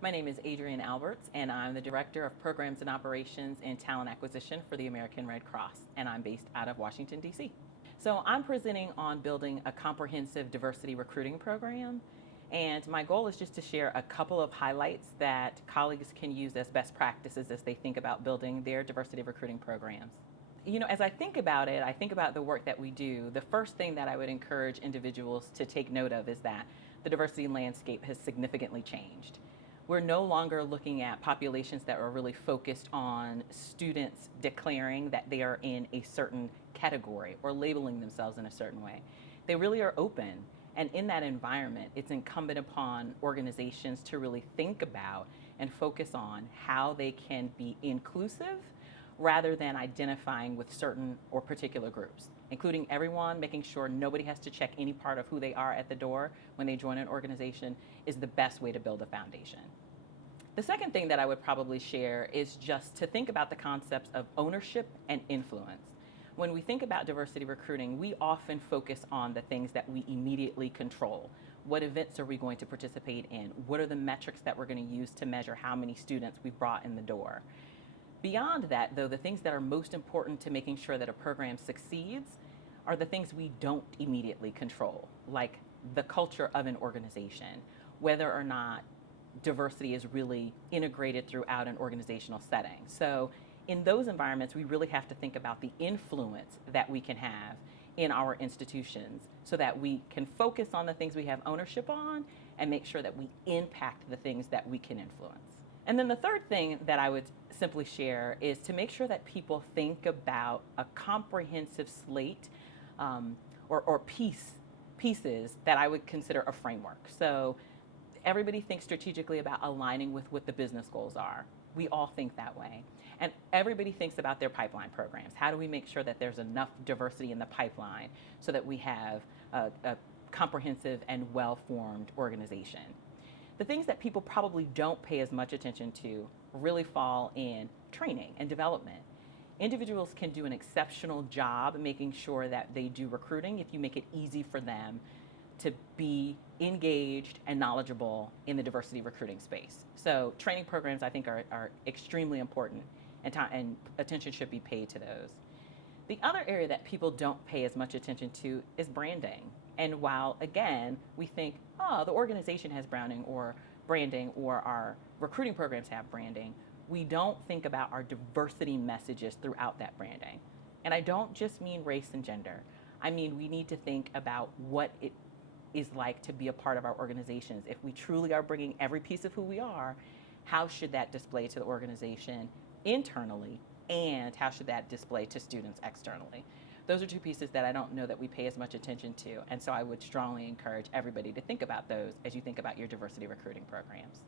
My name is Adrienne Alberts, and I'm the Director of Programs and Operations and Talent Acquisition for the American Red Cross, and I'm based out of Washington, D.C. So I'm presenting on building a comprehensive diversity recruiting program, and my goal is just to share a couple of highlights that colleagues can use as best practices as they think about building their diversity recruiting programs. As I think about it, I think about the work that we do. The first thing that I would encourage individuals to take note of is that the diversity landscape has significantly changed. We're no longer looking at populations that are really focused on students declaring that they are in a certain category or labeling themselves in a certain way. They really are open. And in that environment, it's incumbent upon organizations to really think about and focus on how they can be inclusive rather than identifying with certain or particular groups, including everyone. Making sure nobody has to check any part of who they are at the door when they join an organization is the best way to build a foundation. The second thing that I would probably share is just to think about the concepts of ownership and influence. When we think about diversity recruiting, we often focus on the things that we immediately control. What events are we going to participate in? What are the metrics that we're going to use to measure how many students we've brought in the door? Beyond that, though, the things that are most important to making sure that a program succeeds are the things we don't immediately control, like the culture of an organization, whether or not diversity is really integrated throughout an organizational setting. So in those environments, we really have to think about the influence that we can have in our institutions so that we can focus on the things we have ownership on and make sure that we impact the things that we can influence. And then the third thing that I would simply share is to make sure that people think about a comprehensive slate or pieces that I would consider a framework. So everybody thinks strategically about aligning with what the business goals are. We all think that way. And everybody thinks about their pipeline programs. How do we make sure that there's enough diversity in the pipeline so that we have a comprehensive and well-formed organization? The things that people probably don't pay as much attention to really fall in training and development. Individuals can do an exceptional job making sure that they do recruiting if you make it easy for them to be engaged and knowledgeable in the diversity recruiting space. So training programs, I think, are extremely important, and attention should be paid to those. The other area that people don't pay as much attention to is branding. And while, again, we think, oh, the organization has branding or our recruiting programs have branding, we don't think about our diversity messages throughout that branding. And I don't just mean race and gender. I mean, we need to think about what it is like to be a part of our organizations. If we truly are bringing every piece of who we are, how should that display to the organization internally, and how should that display to students externally? Those are two pieces that I don't know that we pay as much attention to, and so I would strongly encourage everybody to think about those as you think about your diversity recruiting programs.